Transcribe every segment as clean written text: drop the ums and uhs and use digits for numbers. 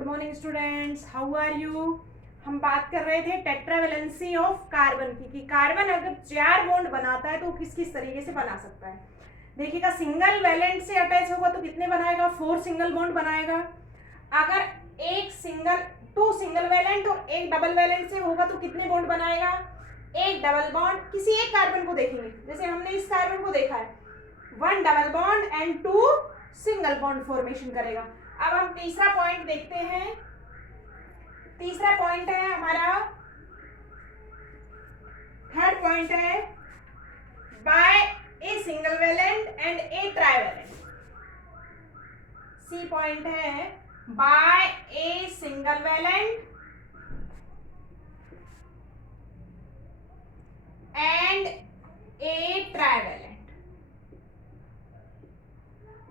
Good morning students, how are you. हम बात कर रहे थे टेट्रावेलेंसी ऑफ कार्बन की कि कार्बन अगर 4 बॉन्ड बनाता है तो किस किस तरीके से बना सकता है। देखिएगा, सिंगल वैलेंट से अटैच होगा तो कितने बनाएगा, 4 सिंगल बॉन्ड बनाएगा। अगर टू सिंगल वैलेंट और एक डबल वैलेंट से होगा तो कितने बॉन्ड बनाएगा, एक डबल बॉन्ड। किसी एक कार्बन को देखेंगे, जैसे हमने इस कार्बन को देखा है, 1 double bond and 2 single bond formation करेगा। अब हम तीसरा पॉइंट देखते हैं। तीसरा पॉइंट है हमारा, थर्ड पॉइंट है by a single valent and a trivalent. C point है by a single valent and a trivalent.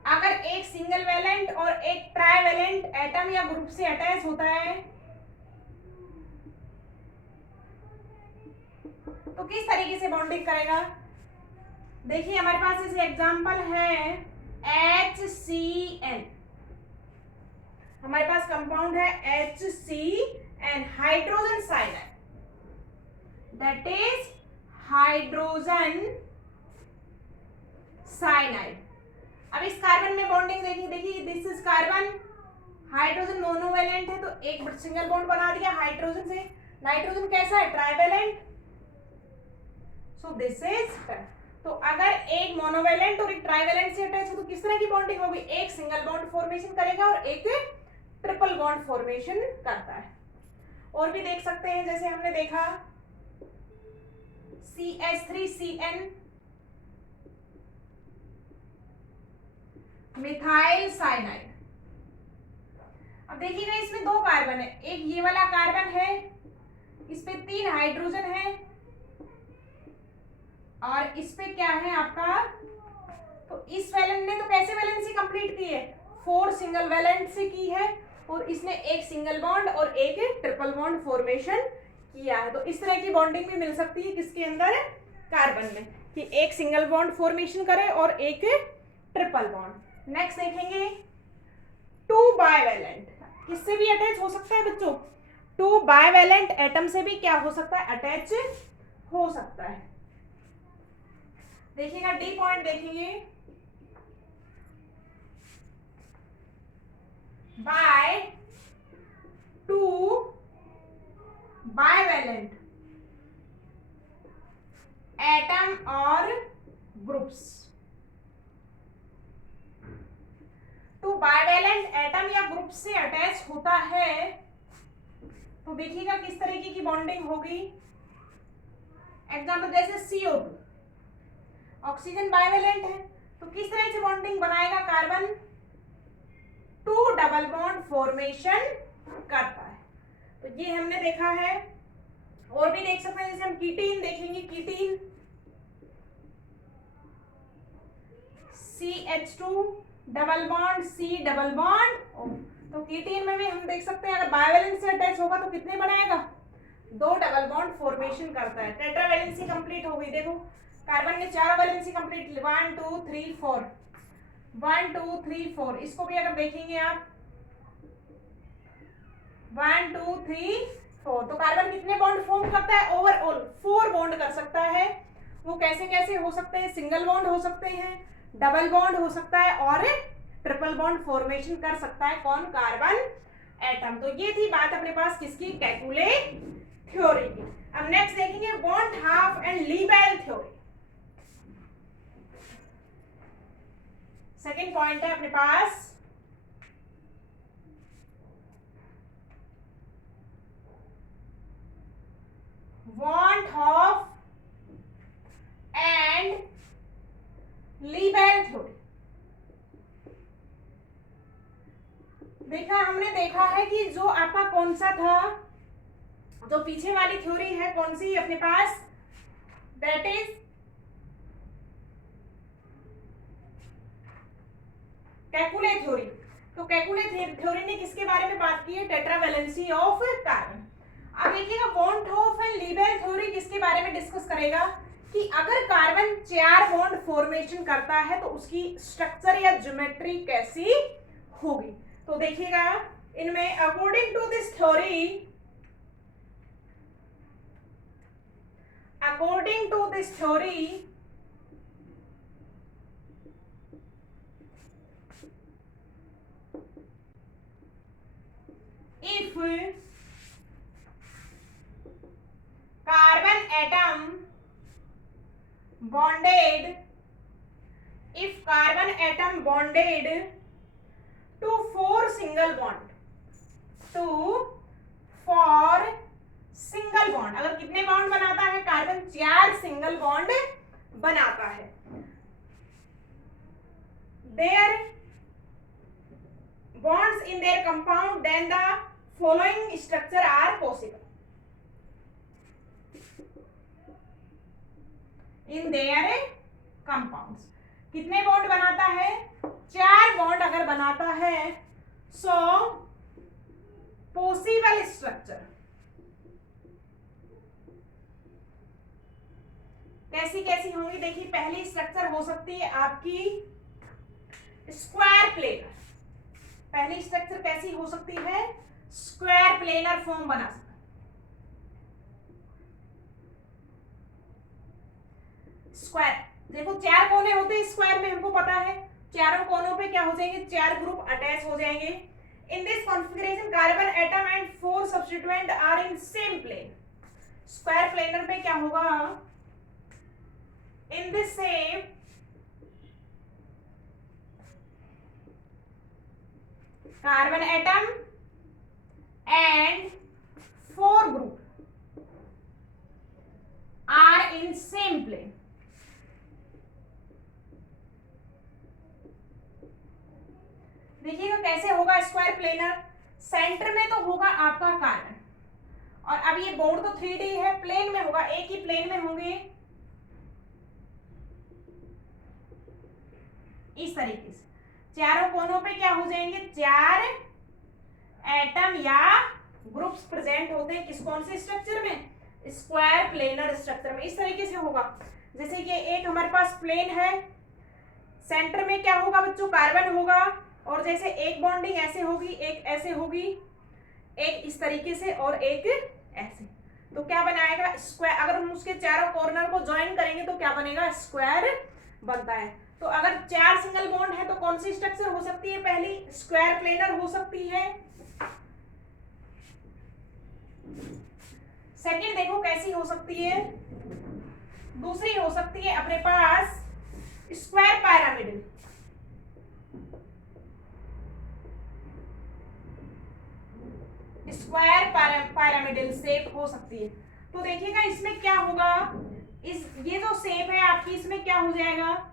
अगर एक सिंगल वैलेंट और एक ट्राइवैलेंट एटम या ग्रुप से अटैच होता है तो किस तरीके से बॉन्डिंग करेगा। देखिए, हमारे पास इस एग्जांपल है HCN। हमारे पास कंपाउंड है HCN, hydrogen cyanide, that is hydrogen cyanide. अब इस कार्बन में बॉन्डिंग देखिए this is carbon, hydrogen monovalent है तो एक सिंगल बॉन्ड बना दिया हाइड्रोजन से। नाइट्रोजन कैसा है, ट्राइवैलेंट, सो दिस इज। तो अगर एक मोनोवैलेंट और एक ट्राइवैलेंट से अटैच हो तो किस तरह की बॉन्डिंग होगी, एक सिंगल बॉन्ड फॉर्मेशन करेगा और एक ट्रिपल बॉन्ड फॉर्मेशन करता है। और भी देख सकते हैं, जैसे हमने देखा CH3CN, मिथाइल साइनाइड। अब देखिएगा, इसमें 2 कार्बन है, एक ये वाला कार्बन है, इस पे 3 हाइड्रोजन है और इस पे क्या है आपका, तो इस वैलेंट ने तो कैसे वैलेंसी कंप्लीट की है, 4 सिंगल वैलेंट से की है और इसने एक सिंगल बॉन्ड और एक ट्रिपल बॉन्ड फॉर्मेशन किया है। तो इस तरह की बॉन्डिंग भी मिल सकती है किसके अंदर, कार्बन में, कि एक सिंगल बॉन्ड फॉर्मेशन करे और एक ट्रिपल बॉन्ड। नेक्स्ट देखेंगे 2 बाइवैलेंट, किससे भी अटैच हो सकता है बच्चों, 2 बाइवैलेंट एटम से भी क्या हो सकता है, अटैच हो सकता है। देखिएगा, डी पॉइंट देखेंगे, बाय 2 बाइवैलेंट एटम और ग्रुप्स। 2 बाइवैलेंट एटम या ग्रुप से अटैच होता है तो देखिएगा किस तरीके की बॉन्डिंग होगी। एग्जाम्पल जैसे CO2, ऑक्सीजन बाइवैलेंट है तो किस तरह से बॉन्डिंग बनाएगा, कार्बन 2 डबल बॉन्ड फॉर्मेशन करता है। तो ये हमने देखा है। और भी देख सकते हैं, जैसे हम कीटीन देखेंगे, कीटीन CH2 double bond C double bond O। तो कीटीन में भी हम देख सकते हैं, अगर बाइवैलेंट से अटैच होगा तो कितने बनाएगा, 2 डबल बॉन्ड फॉर्मेशन करता है। टेट्रावैलेंसी कंप्लीट हो गई। देखो, कार्बन ने 4 वैलेंसी कंप्लीट, 1 2 3 4, 1 2 3 4। इसको भी अगर देखेंगे आप 1 2 3 4, तो कार्बन कितने बॉन्ड फॉर्म करता है, ओवरऑल 4 बॉन्ड कर सकता है। वो कैसे कैसे हो सकते हैं, सिंगल बॉन्ड हो सकते हैं, डबल बॉन्ड हो सकता है और ट्रिपल बॉन्ड फॉर्मेशन कर सकता है कौन, कार्बन एटम। तो ये थी बात अपने पास किसकी, केकुले थ्योरी की। अब नेक्स्ट देखेंगे van't Hoff and Le Bel theory. Second point है अपने पास van't Hoff and Le Bel theory. हमने देखा है कि जो आपका कौन सा था, जो पीछे वाली थ्योरी है कौन सी अपने पास, दैट इज केकुले थ्योरी। तो केकुले थ्योरी ने किसके बारे में बात की है, टेट्रावैलेंसी ऑफ कार्बन। अब देखिएगा, von half and Le Bel theory किसके बारे में डिस्कस करेगा कि अगर कार्बन 4 बॉन्ड फॉर्मेशन करता है तो उसकी स्ट्रक्चर या ज्योमेट्री कैसी होगी। तो देखिएगा, इनमें according to this theory, according to this theory, if carbon atom bonded, if carbon atom bonded to 4 single bond, to 4 single bond, अगर कितने बॉन्ड बनाता है कार्बन? 4 सिंगल बॉन्ड बनाता है। Their bonds in their compound, then the following structure are possible. In their compounds कितने bond बनाता है? 4 bond अगर बनाता है, सो पॉसिबल स्ट्रक्चर कैसी कैसी होंगी? देखिए, पहली स्ट्रक्चर हो सकती है आपकी स्क्वायर प्लेनर। पहली स्ट्रक्चर कैसी हो सकती है? स्क्वायर प्लेनर फॉर्म बना सकता है। स्क्वायर, देखो 4 कोने होते हैं स्क्वायर में, हमको पता है। चारों कोनों पे क्या हो जाएंगे? 4 ग्रुप अटैच हो जाएंगे। In this configuration carbon atom and 4 substituent are in same plane. Square planar पे क्या होगा? In this shape, carbon atom and 4 group are in same plane. देखिएगा कैसे होगा स्क्वायर प्लेनर। सेंटर में तो होगा आपका कार्बन, और अब ये बॉन्ड तो 3D है, प्लेन में होगा, एक ही प्लेन में होंगे इस तरीके से। चारों कोनों पे क्या हो जाएंगे? 4 एटम या ग्रुप्स प्रेजेंट होते हैं किस, कौन से स्ट्रक्चर में? स्क्वायर प्लेनर स्ट्रक्चर में। इस तरीके से होगा, जैसे कि एक हमारे पास प्लेन है, सेंटर में क्या होगा बच्चों? कार्बन होगा, और जैसे एक बॉन्डिंग ऐसे होगी, एक ऐसे होगी, एक इस तरीके से और एक ऐसे, तो क्या बनाएगा? स्क्वायर। अगर हम उसके चारों कॉर्नर को ज्वाइन करेंगे तो क्या बनेगा? स्क्वायर बनता है। तो अगर 4 सिंगल बॉन्ड है तो कौन सी स्ट्रक्चर हो सकती है? पहली स्क्वायर प्लेनर हो सकती है। सेकंड देखो कैसी हो सकती है? दूसरी हो सकती है अपने पास square pyramidal. Square pyramidal shape हो सकती है। तो देखिएगा इसमें क्या होगा? ये जो शेप है आपकी, इसमें क्या हो जाएगा?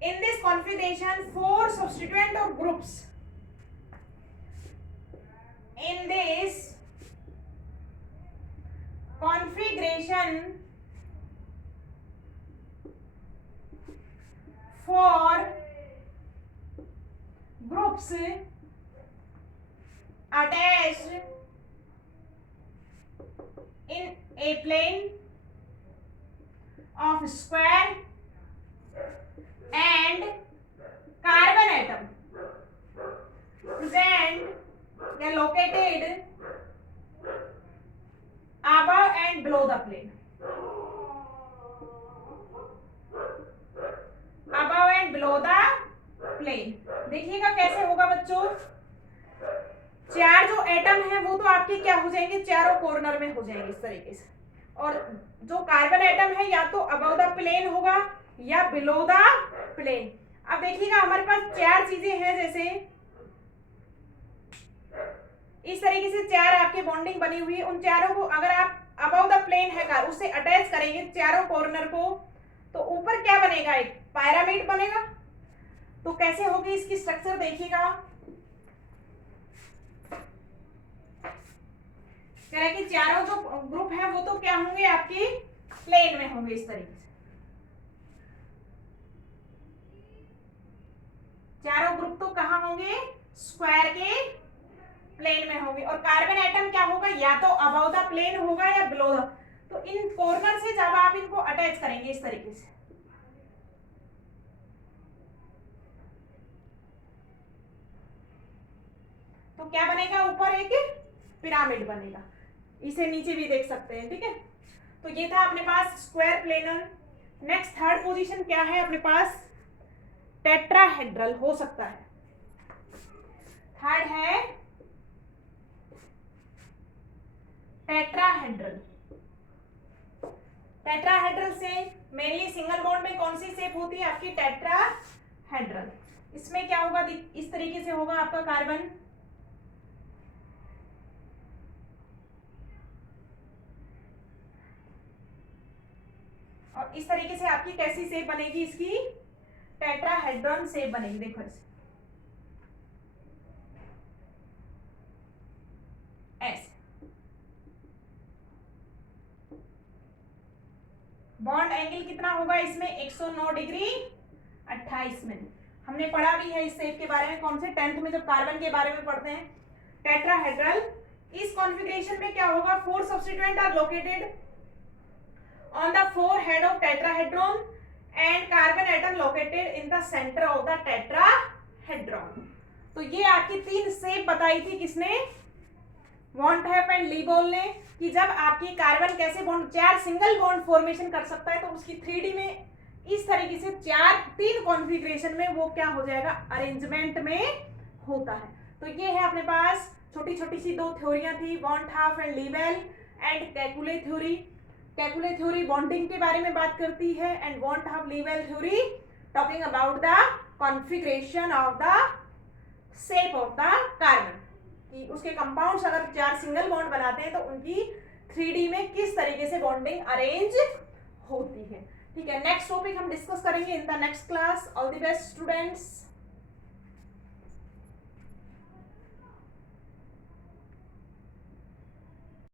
In this configuration, 4 substituent or groups. In this configuration, 4 groups attached in a plane of square and carbon atom present, they are located above and below the plane. Above and below the plane. देखिएगा कैसे होगा बच्चों? 4 जो atom है वो तो आपके क्या हो जाएंगे? चारों कॉर्नर में हो जाएंगे इस तरीके से, और जो कार्बन एटम है या तो अबव द प्लेन होगा या बिलो द प्लेन। अब देखिएगा हमारे पास 4 चीजें हैं, जैसे इस तरीके से 4 आपके बॉन्डिंग बनी हुई है। उन चारों को अगर आप अबव द प्लेन है कार, उससे अटैच करेंगे चारों कॉर्नर को, तो ऊपर क्या बनेगा? एक पिरामिड बनेगा। तो कैसे होगी इसकी स्ट्रक्चर? देखिएगा कह रहे कि चारों जो ग्रुप है वो तो क्या होंगे? आपके प्लेन में होंगे इस तरीके से। चारों ग्रुप तो कहाँ होंगे? स्क्वायर के प्लेन में होंगे। और कार्बन एटम क्या होगा? या तो अबव द प्लेन होगा या बिलो द। तो इन कॉर्नर से जब आप इनको अटैच करेंगे इस तरीके से, तो क्या बनेगा, ऊपर एक पिरामिड बनेगा। इसे नीचे भी देख सकते हैं, ठीक है। तो ये था अपने पास square planar. Next third position क्या है अपने पास, टेट्राहेड्रल हो सकता है। थर्ड है टेट्राहेड्रल। टेट्राहेड्रल से मेनली सिंगल बॉन्ड में कौन सी शेप होती है आपकी, टेट्राहेड्रल। इसमें क्या होगा, इस तरीके से होगा आपका कार्बन, और इस तरीके से आपकी कैसी शेप बनेगी, इसकी टेट्राहेड्रॉन शेप बनेगी। देखो ऐसे बॉन्ड एंगल कितना होगा इसमें, 109 डिग्री 28 मिनट। हमने पढ़ा भी है इस शेप के बारे में, कौन से 10th में जब कार्बन के बारे में पढ़ते हैं। टेट्राहेड्रल, इस कॉन्फ़िगरेशन में क्या होगा, 4 substituent are located on the forehead of tetrahedron and carbon atom located in the center of the tetrahedron। तो ये आपकी 3 शेप बताई थी किसने, वॉन टैप एंड लीबोल ने, कि जब आपकी कार्बन कैसे बॉन्ड 4 सिंगल बॉन्ड फॉर्मेशन कर सकता है, तो उसकी 3D में इस तरीके से 3 कॉन्फ़िगरेशन में वो क्या हो जाएगा, अरेंजमेंट में होता है। तो ये है अपने पास छोटी छोटी सी 2 थ्योरियां थी, van't Hoff and Le Bel and Kekule theory. Kekule theory bonding के बारे में बात करती है, and van't Hoff Le Bel theory talking about the configuration of the shape of the carbon, कि उसके कंपाउंड्स अगर 4 सिंगल बॉन्ड बनाते हैं तो उनकी 3D में किस तरीके से बॉन्डिंग अरेंज होती है। ठीक है, नेक्स्ट टॉपिक हम डिस्कस करेंगे in the next class. All the best students.